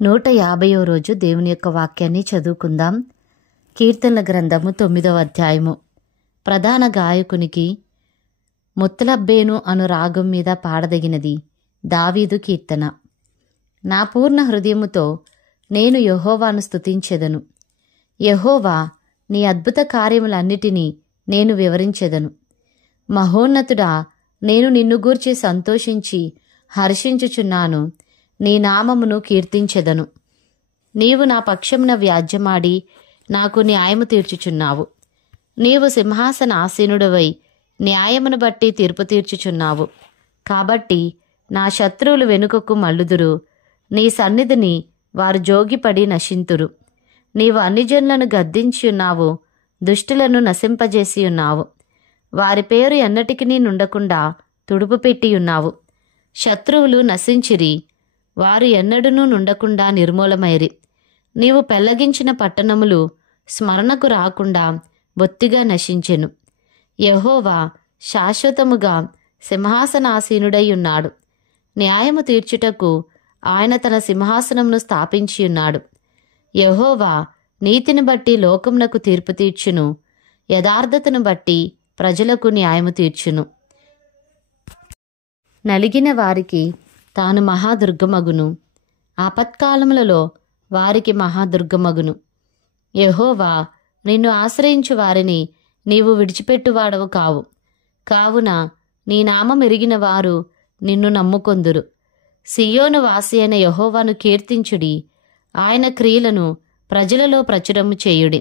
150వ రోజు దేవుని యొక్క వాక్యాన్ని చదువుకుందాం. కీర్తనల గ్రంథము 9వ అధ్యాయము. ప్రధాన గాయకునికి ముత్తలబ్బేను అను రాగం మీద పాడదగినది దావీదు కీర్తన. నా పూర్ణ హృదయముతో నేను యెహోవాను స్తుతించెదను. యెహోవా, నీ అద్భుత కార్యములన్నిటినీ నేను వివరించెదను. మహోన్నతుడా, నేను నిన్ను గూర్చి సంతోషించి హర్షించుచున్నాను. నీ నామమును కీర్తించెదను. నీవు నా పక్షమున వ్యాజ్యమాడి నాకు న్యాయము తీర్చుచున్నావు. నీవు సింహాసన ఆసీనుడవై న్యాయమును బట్టి తీర్పు తీర్చుచున్నావు. కాబట్టి నా శత్రువులు వెనుకకు మల్లుదురు. నీ సన్నిధిని వారు జోగిపడి నశింతురు. నీవు అన్ని జనులను గద్దించి ఉన్నావు, దుష్టులను నశింపజేసి ఉన్నావు. వారి పేరు ఎన్నటికినీ నుండకుండా తుడుపు పెట్టి ఉన్నావు. శత్రువులు నశించిరి, వారు ఎన్నడూనూ నుండకుండా నిర్మూలమైరి. నీవు పెళ్లగించిన పట్టణములు స్మరణకు రాకుండా బొత్తిగా నశించెను. యెహోవా శాశ్వతముగా సింహాసనాసీనుడై ఉన్నాడు. న్యాయము తీర్చుటకు ఆయన తన సింహాసనమును స్థాపించి ఉన్నాడు. యెహోవా నీతిని బట్టి లోకమునకు తీర్పు తీర్చును, యథార్థతను బట్టి ప్రజలకు న్యాయము తీర్చును. నలిగిన వారికి తాను మహాదుర్గమగును, ఆపత్కాలములలో వారికి మహాదుర్గమగును. యెహోవా, నిన్ను ఆశ్రయించు వారిని నీవు విడిచిపెట్టువాడవు కావు. కావున నీ నామం ఎరిగిన వారు నిన్ను నమ్ముకొందురు. సియోను వాసి అయిన యెహోవాను కీర్తించుడి. ఆయన క్రియలను ప్రజలలో ప్రచురము చేయుడి.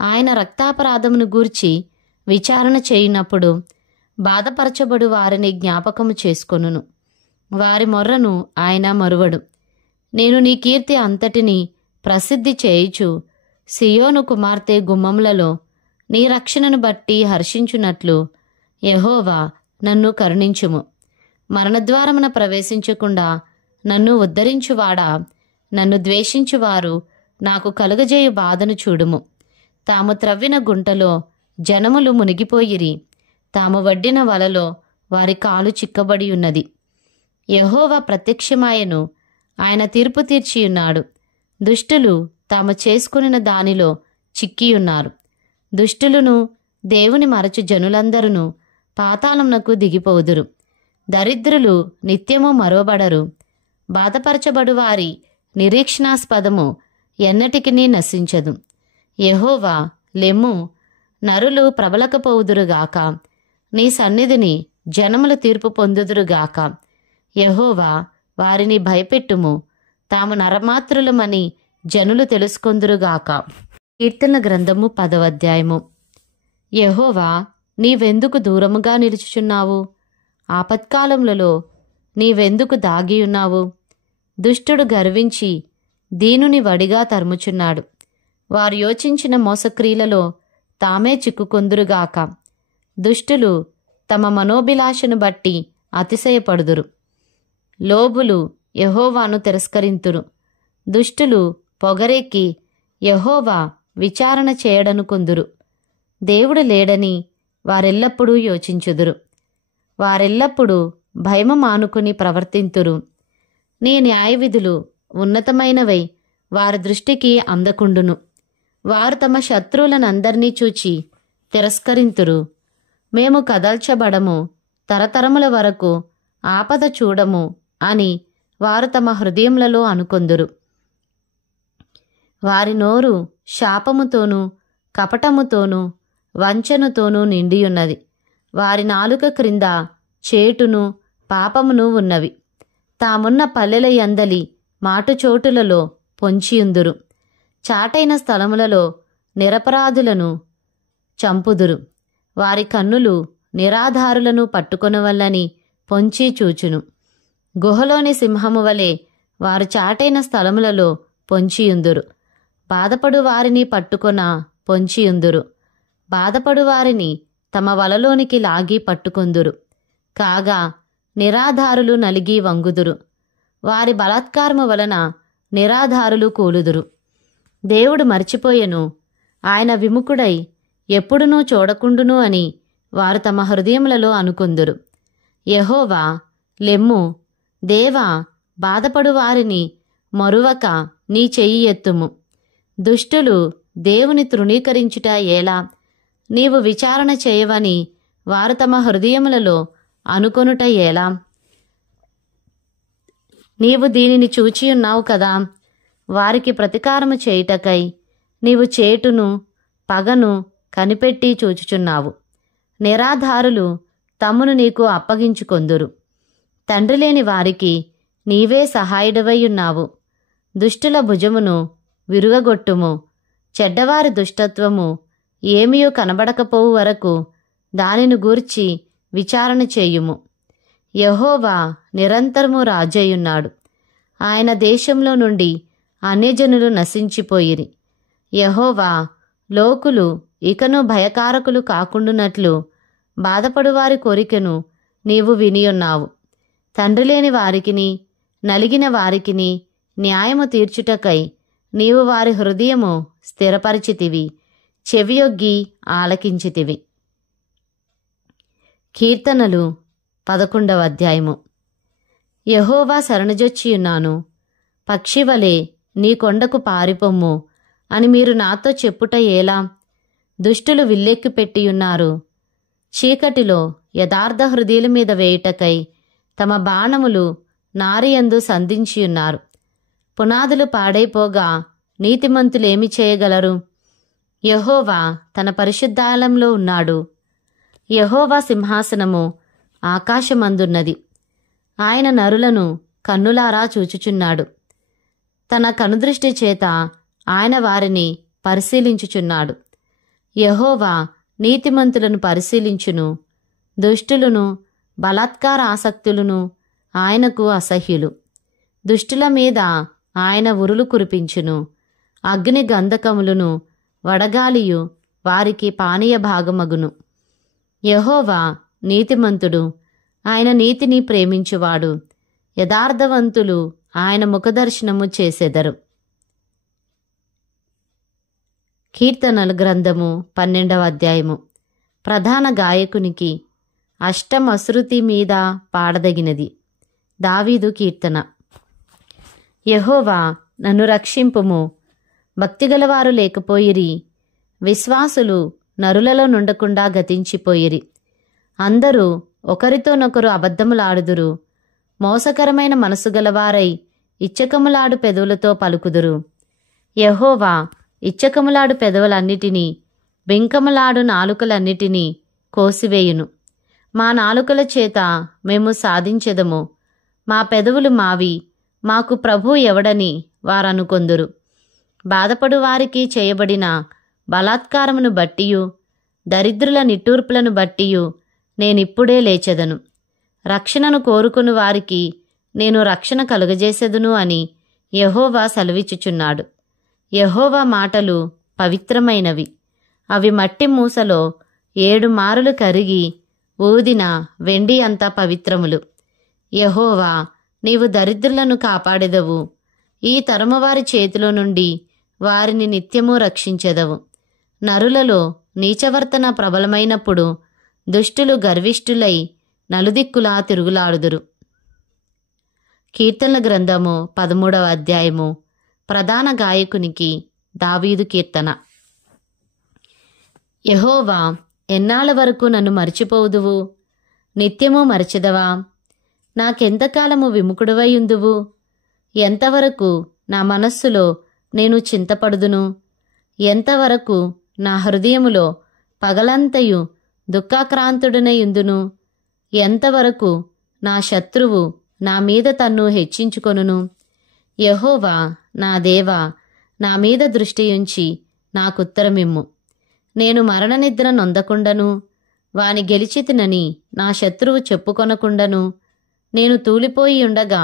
ఆయన రక్తాపరాధమును గూర్చి విచారణ చేయునప్పుడు బాధపరచబడు వారిని జ్ఞాపకము చేసుకొనును. వారి మొర్రను ఆయన మరువడు. నేను నీ కీర్తి అంతటిని ప్రసిద్ధి చేయుచు సియోను కుమార్తె గుమ్మములలో నీ రక్షణను బట్టి హర్షించున్నట్లు యెహోవా నన్ను కరుణించుము. మరణద్వారమున ప్రవేశించకుండా నన్ను ఉద్ధరించువాడా, నన్ను ద్వేషించువారు నాకు కలుగజేయు బాధను చూడుము. తాము త్రవ్విన గుంటలో జనములు మునిగిపోయిరి, తాము వడ్డిన వలలో వారి కాలు చిక్కబడి ఉన్నది. యెహోవా ప్రత్యక్షమాయెను, ఆయన తీర్పు తీర్చియున్నాడు. దుష్టులు తాము చేసుకునిన దానిలో చిక్కియున్నారు. దుష్టులను దేవుని మరచు జనులందరూ పాతాళమునకు దిగిపోదురు. దరిద్రులు నిత్యము మరోబడరు. బాధపరచబడు వారి నిరీక్షణాస్పదము ఎన్నటికినీ నశించదు. యెహోవా, లెమ్ము, నరులు ప్రబలకపోవుదురుగాక. నీ సన్నిధిని జనములు తీర్పు పొందుదురుగాక. యెహోవా, వారిని భయపెట్టుము, తాము నరమాత్రులమని జనులు తెలుసుకొందురుగాక. కీర్తనల గ్రంథము 10వ అధ్యాయము. యెహోవా, నీవెందుకు దూరముగా నిలుచుచున్నావు? ఆపత్కాలములలో నీవెందుకు దాగియున్నావు? దుష్టుడు గర్వించి దీనుని వడిగా తరుముచున్నాడు. వారు యోచించిన మోసక్రియలలో తామే చిక్కుకొందురుగాక. దుష్టులు తమ మనోభిలాషను బట్టి అతిశయపడుదురు. లోబులు యెహోవాను తిరస్కరింతురు. దుష్టులు పొగరెక్కి యెహోవా విచారణ చేయడనుకొందురు. దేవుడు లేడని వారెల్లప్పుడూ యోచించుదురు. వారెల్లప్పుడూ భయము మానుకుని ప్రవర్తింతురు. నీ న్యాయవిధులు ఉన్నతమైనవై వారి దృష్టికి అందకుండును. వారు తమ శత్రువులనందరినీ చూచి తిరస్కరింతురు. మేము కదల్చబడము, తరతరముల వరకు ఆపద చూడము అని వారు తమ హృదయములలో అనుకొందురు. వారి నోరు శాపముతోనూ కపటముతోనూ వంచనతోనూ నిండియున్నది. వారి నాలుక క్రింద చేటును పాపమును ఉన్నవి. తామున్న పల్లెల యందలి మాటుచోటులలో పొంచియుందురు. చాటైన స్థలములలో నిరపరాధులను చంపుదురు. వారి కన్నులు నిరాధారులను పట్టుకొనవల్లని పొంచి చూచును. గుహలోని సింహము వలె వారు చాటైన స్థలములలో పొంచియుందురు. బాధపడు వారిని పట్టుకొన పొంచియుందురు. బాధపడు వారిని తమ వలలోనికి లాగి పట్టుకొందురు. కాగా నిరాధారులు నలిగి వంగుదురు. వారి బలాత్కారము వలన నిరాధారులు కూలుదురు. దేవుడు మర్చిపోయెను, ఆయన విముఖుడై ఎప్పుడునూ చూడకుండును అని వారు తమ హృదయములలో అనుకొందురు. యెహోవా, లెమ్ము, దేవా, బాధపడు వారిని మరువక నీ చెయ్యి ఎత్తుము. దుష్టులు దేవుని తృణీకరించుట ఎలా? నీవు విచారణ చేయవని వారు తమ హృదయములలో అనుకొనుట ఎలా? నీవు దీనిని చూచియున్నావు కదా. వారికి ప్రతీకారము చేయుటకై నీవు చేటును పగను కనిపెట్టి చూచుచున్నావు. నిరాధారులు తమ్మును నీకు అప్పగించుకొందురు. తండ్రి లేని వారికి నీవే సహాయుడవైయున్నావు. దుష్టుల భుజమును విరుగగొట్టుము. చెడ్డవారి దుష్టత్వము ఏమీయూ కనబడకపోవు వరకు దానిని గూర్చి విచారణ చేయుము. యెహోవా నిరంతరము రాజయ్యున్నాడు. ఆయన దేశంలో నుండి అన్యజనులు నశించిపోయిరి. యెహోవా లోకులు ఇకను భయకారకులు కాకుండునట్లు బాధపడువారి కోరికను నీవు వినియున్నావు. తండ్రి లేని వారికిని నలిగిన వారికిని న్యాయము తీర్చుటకై నీవు వారి హృదయము స్థిరపరిచితివి, చెవియొగ్గి ఆలకించితివి. కీర్తనలు 11వ అధ్యాయము. యెహోవా శరణుజొచ్చియున్నాను, పక్షివలే నీ కొండకు పారిపొమ్ము అని మీరు నాతో చెప్పుట ఎలా? దుష్టులు విల్లెక్కి పెట్టియున్నారు. చీకటిలో యథార్థ హృదయుల మీద వేయుటకై తమ బాణములు నారియందు సంధించియున్నారు. పునాదులు పాడైపోగా నీతిమంతులేమి చేయగలరు? యెహోవా తన పరిశుద్ధాలయంలో ఉన్నాడు. యెహోవా సింహాసనము ఆకాశమందున్నది. ఆయన నరులను కన్నులారా చూచుచున్నాడు. తన కనుదృష్టి చేత ఆయన వారిని పరిశీలించుచున్నాడు. యెహోవా నీతిమంతులను పరిశీలించును. దుష్టులను బలాత్కార ఆసక్తులను ఆయనకు అసహ్యులు. దుష్టుల మీద ఆయన ఉరులు కురిపించును. అగ్ని గంధకములను వడగాలియు వారికి పానీయ భాగమగును. యెహోవా నీతిమంతుడు, ఆయన నీతిని ప్రేమించువాడు. యథార్థవంతులు ఆయన ముఖదర్శనము చేసెదరు. కీర్తనల గ్రంథము 12వ అధ్యాయము. ప్రధాన గాయకునికి అష్టమశ్రుతి మీద పాడదగినది. దావీదు కీర్తన. యెహోవా నన్ను రక్షింపుము. భక్తిగలవారు లేకపోయిరి. విశ్వాసులు నరులలో నుండకుండా గతించిపోయిరి. అందరూ ఒకరితోనొకరు అబద్ధములాడుదురు. మోసకరమైన మనసు గలవారై ఇచ్చకములాడు పెదవులతో పలుకుదురు. యెహోవా ఇచ్చకములాడు పెదవులన్నిటినీ బెంకములాడు నాలుకలన్నిటినీ కోసివేయును. మా నాలుకల చేత మేము సాధించెదము. మా పెదవులు మావి, మాకు ప్రభు ఎవడని వారనుకొందురు. బాధపడు వారికి చేయబడిన బలాత్కారమును బట్టియు దరిద్రుల నిట్టూర్పులను బట్టియు నేనిప్పుడే లేచెదను. రక్షణను కోరుకుని వారికి నేను రక్షణ కలుగజేసెదను అని యెహోవా సెలవిచ్చుచున్నాడు. యెహోవా మాటలు పవిత్రమైనవి. అవి మట్టి మూసలో 7 మారులు కరిగి ఊదిన వెండి అంత పవిత్రములు. యెహోవా నీవు దరిద్రులను కాపాడెదవు. ఈ తరమువారి చేతిలో నుండి వారిని నిత్యము రక్షించెదవు. నరులలో నీచవర్తన ప్రబలమైనప్పుడు దుష్టులు గర్విష్ఠులై నలుదిక్కులా తిరుగులాడుదురు. కీర్తనల గ్రంథము 13వ అధ్యాయము. ప్రధాన గాయకునికి దావీదు కీర్తన. యెహోవా ఎన్నాళ్ళ వరకు నన్ను మరిచిపోవుదువు? నిత్యము మరచెదవా? నాకెంతకాలము విముఖుడవైయుందువు? ఎంతవరకు నా మనస్సులో నేను చింతపడుదును? ఎంతవరకు నా హృదయములో పగలంతయు దుఃఖాక్రాంతుడనయుందును? ఎంతవరకు నా శత్రువు నా మీద తన్ను హెచ్చించుకొనును? యెహోవా నా దేవా, నా మీద దృష్టియుంచి నాకుత్తరమిమ్ము. నేను మరణనిద్ర నొందకుండను, వాని గెలిచితినని నా శత్రువు చెప్పుకొనకుండను, నేను తూలిపోయి ఉండగా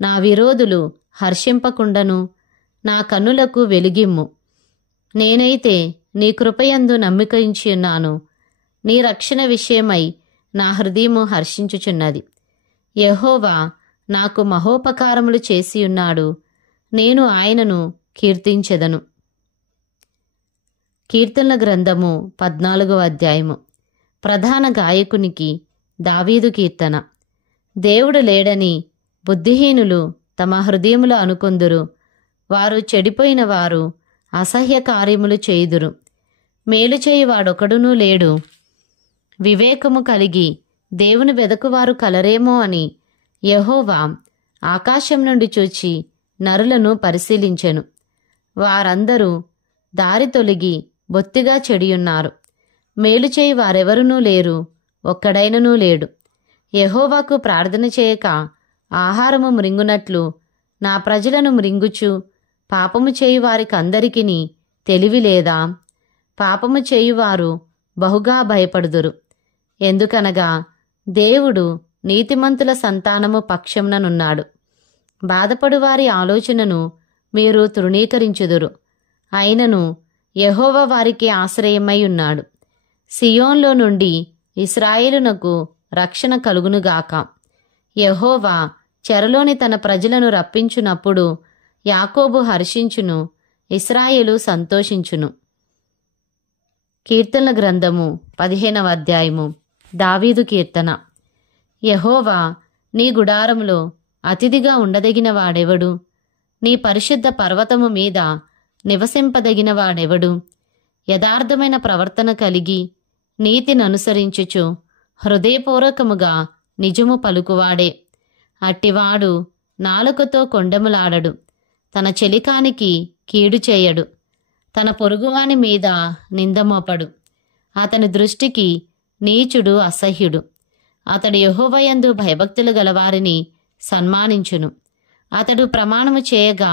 నా విరోధులు హర్షింపకుండను, నా కన్నులకు వెలుగిమ్ము. నేనైతే నీ కృపయందు నమ్మికయించియున్నాను. నీ రక్షణ విషయమై నా హృదయము హర్షించుచున్నది. యెహోవా నాకు మహోపకారములు చేసియున్నాడు. నేను ఆయనను కీర్తించెదను. కీర్తనల గ్రంథము 14వ అధ్యాయము. ప్రధాన గాయకునికి దావీదు కీర్తన. దేవుడు లేడని బుద్ధిహీనులు తమ హృదయములో అనుకొందురు. వారు చెడిపోయిన వారు అసహ్య కార్యములు చేయుదురు. మేలు చేయువాడొకడునూ లేడు. వివేకము కలిగి దేవుని వెదకువారు కలరేమో అని యెహోవా ఆకాశం నుండి చూచి నరులను పరిశీలించెను. వారందరూ దారి తొలగి బొత్తిగా చెడియున్నారు. మేలు చేయి వారెవరునూ లేరు, ఒక్కడైననూ లేడు. యెహోవాకు ప్రార్థన చేయక ఆహారము మ్రింగునట్లు నా ప్రజలను మ్రింగుచు పాపము చేయు వారికందరికిని తెలివి లేదా? పాపము చేయువారు బహుగా భయపడుదురు. ఎందుకనగా దేవుడు నీతిమంతుల సంతానము పక్షముననున్నాడు. బాధపడు వారి ఆలోచనను మీరు తృణీకరించుదురు. అయినను యెహోవా వారికి ఆశ్రయమై ఉన్నాడు. సియోన్లో నుండి ఇశ్రాయేలునకు రక్షణ కలుగునుగాక. యెహోవా చెరలోని తన ప్రజలను రప్పించునప్పుడు యాకోబు హర్షించును, ఇశ్రాయేలు సంతోషించును. కీర్తనల గ్రంథము 15వ అధ్యాయము. దావీదు కీర్తన. యెహోవా, నీ గుడారములో అతిథిగా ఉండదగిన వాడెవడు? నీ పరిశుద్ధ పర్వతము మీద నివసింపదగిన వాడెవడు? యథార్థమైన ప్రవర్తన కలిగి నీతిని అనుసరించుచు హృదయపూర్వకముగా నిజము పలుకువాడే. అట్టివాడు నాలుకతో కొండెములాడడు, తన చెలికానికి కీడు చేయడు, తన పొరుగువాని మీద నిందమోపడు. అతని దృష్టికి నీచుడు అసహ్యుడు. అతడు యెహోవాయందు భయభక్తులు గలవారిని సన్మానించును. అతడు ప్రమాణము చేయగా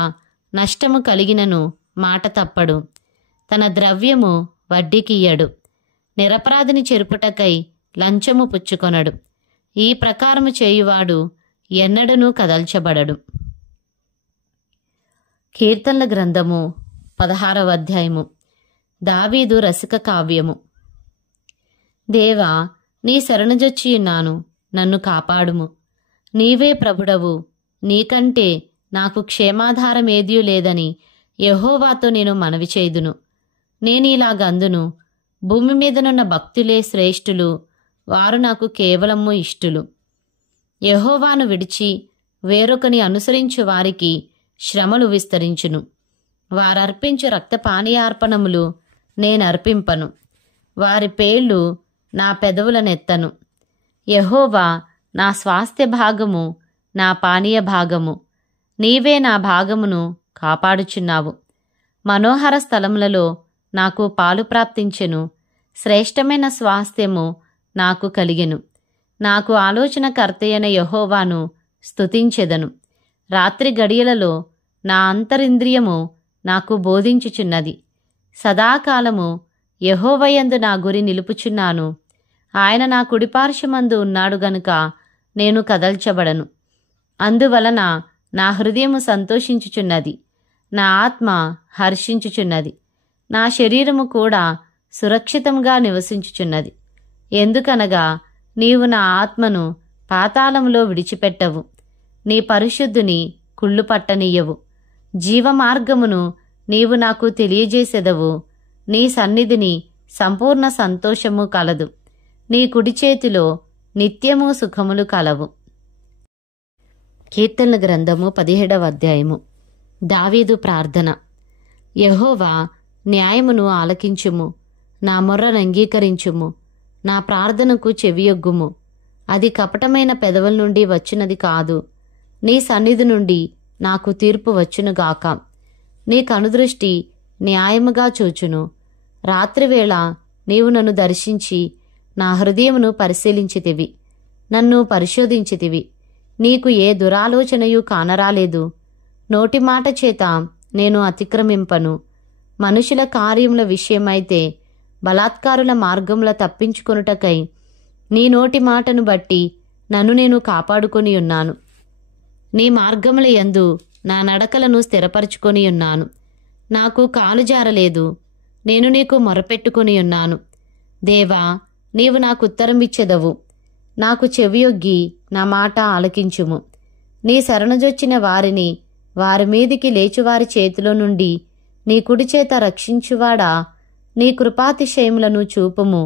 నష్టము కలిగినను మాట తప్పడు. తన ద్రవ్యము వడ్డీకియ్యడు. నిరపరాధిని చెరుపుటకై లంచము పుచ్చుకొనడు. ఈ ప్రకారము చేయువాడు ఎన్నడనూ కదల్చబడడు. కీర్తనల గ్రంథము 16వ అధ్యాయము. దావీదు రసిక కావ్యము. దేవా, నీ శరణుజొచ్చియున్నాను, నన్ను కాపాడుము. నీవే ప్రభుడవు, నీకంటే నాకు క్షేమాధారమేదియూ లేదని యెహోవాతో నేను మనవి చేయుదును. నేనీలాగందును, భూమి మీదనున్న భక్తులే శ్రేష్ఠులు, వారు నాకు కేవలము ఇష్టులు. యెహోవాను విడిచి వేరొకని అనుసరించు వారికి శ్రమలు విస్తరించును. వారర్పించు రక్తపానీయార్పణములు నేనర్పింపను. వారి పేళ్లు నా పెదవులనెత్తను. యెహోవా నా స్వాస్థ్య భాగము, నా పానీయ భాగము. నీవే నా భాగమును కాపాడుచున్నావు. మనోహర స్థలములలో నాకు పాలు ప్రాప్తించెను. శ్రేష్టమైన స్వాస్థ్యము నాకు కలిగెను. నాకు ఆలోచనకర్తయైన యెహోవాను స్తుతించెదను. రాత్రి గడియలలో నా అంతరింద్రియము నాకు బోధించుచున్నది. సదాకాలము యెహోవాయందు నా గురి నిలుపుచున్నాను. ఆయన నా కుడిపార్శ్వమందు ఉన్నాడు గనుక నేను కదల్చబడను. అందువలన నా హృదయము సంతోషించుచున్నది, నా ఆత్మ హర్షించుచున్నది. నా శరీరము కూడా సురక్షితంగా నివసించుచున్నది. ఎందుకనగా నీవు నా ఆత్మను పాతాళములో విడిచిపెట్టవు, నీ పరిశుద్ధుని కుళ్ళు పట్టనీయవు. జీవమార్గమును నీవు నాకు తెలియజేసెదవు. నీ సన్నిధిని సంపూర్ణ సంతోషము కలదు. నీ కుడి చేతిలో నిత్యము సుఖములు కలవు. కీర్తనల గ్రంథము 17వ అధ్యాయము. దావీదు ప్రార్థన. యెహోవా, న్యాయమును ఆలకించుము, నా మొర్రను అంగీకరించుము, నా ప్రార్థనకు చెవియొగ్గుము. అది కపటమైన పెదవుల నుండి వచ్చినది కాదు. నీ సన్నిధి నుండి నాకు తీర్పు వచ్చునుగాక. నీ కనుదృష్టి న్యాయముగా చూచును. రాత్రివేళ నీవు నన్ను దర్శించి నా హృదయమును పరిశీలించితివి, నన్ను పరిశోధించితివి. నీకు ఏ దురాలోచనయు కానరాలేదు. నోటి మాట చేత నేను అతిక్రమింపను. మనుషుల కార్యముల విషయమైతే బలాత్కారుల మార్గముల తప్పించుకొనుటకై నీ నోటి మాటను బట్టి నన్ను నేను కాపాడుకొని ఉన్నాను. నీ మార్గముల యందు నా నడకలను స్థిరపరచుకొని ఉన్నాను. నాకు కాలు జారలేదు. నేను నీకు మొరపెట్టుకొని ఉన్నాను. దేవా, నీవు నాకు ఉత్తరమిచ్చెదవు. నాకు చెవియొగ్గి నా మాట ఆలకించుము. నీ శరణుజొచ్చిన వారిని వారి మీదికి లేచువారి చేతిలో నుండి నీ కుడి చేత రక్షించువాడా, నీ కృపాతిశయములను చూపుము.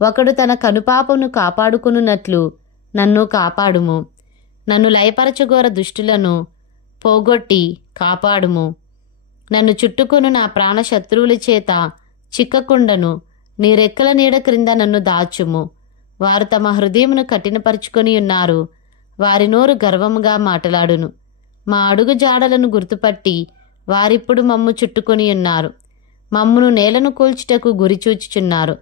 ఒకడు తన కనుపాపను కాపాడుకొనున్నట్లు నన్ను కాపాడుము. నన్ను లయపరచగోర దుష్టులను పోగొట్టి కాపాడుము. నన్ను చుట్టుకొను నా ప్రాణ శత్రువుల చేత చిక్కకుండను. నీ రెక్కల నీడ క్రింద నన్ను దాచుము. వారు తమ హృదయమును కఠినపరుచుకొని ఉన్నారు. వారి నోరు గర్వముగా మాటలాడును. మా అడుగు జాడలను గుర్తుపట్టి వారిప్పుడు మమ్ము చుట్టుకొని ఉన్నారు. మమ్మును నేలను కూల్చుటకు గురిచూచుచున్నారు.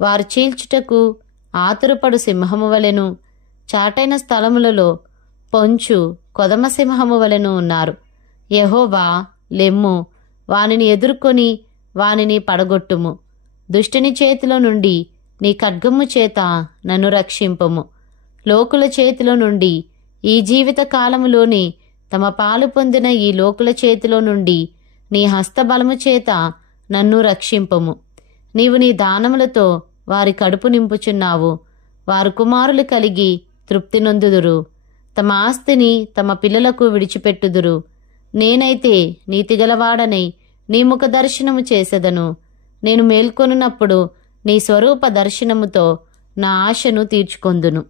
వారు చీల్చుటకు ఆతురపడు సింహము వలెను, చాటైన స్థలములలో పొంచు కొదమ సింహము వలెను ఉన్నారు. యెహోవా, లెమ్ము, వానిని ఎదుర్కొని వానిని పడగొట్టుము. దుష్టుని చేతిలో నుండి నీ ఖడ్గము చేత నన్ను రక్షింపుము. లోకుల చేతిలో నుండి, ఈ జీవిత కాలములోని తమ పాలు పొందిన ఈ లోకుల చేతిలో నుండి నీ హస్తబలము చేత నన్ను రక్షింపుము. నీవు నీ దానములతో వారి కడుపు నింపుచున్నావు. వారు కుమారులు కలిగి తృప్తి నొందుదురు. తమ ఆస్తిని తమ పిల్లలకు విడిచిపెట్టుదురు. నేనైతే నీతిగలవాడనై నీ ముఖ దర్శనము చేసెదను. నేను మేల్కొనున్నప్పుడు నీ స్వరూప దర్శనముతో నా ఆశను తీర్చుకొందును.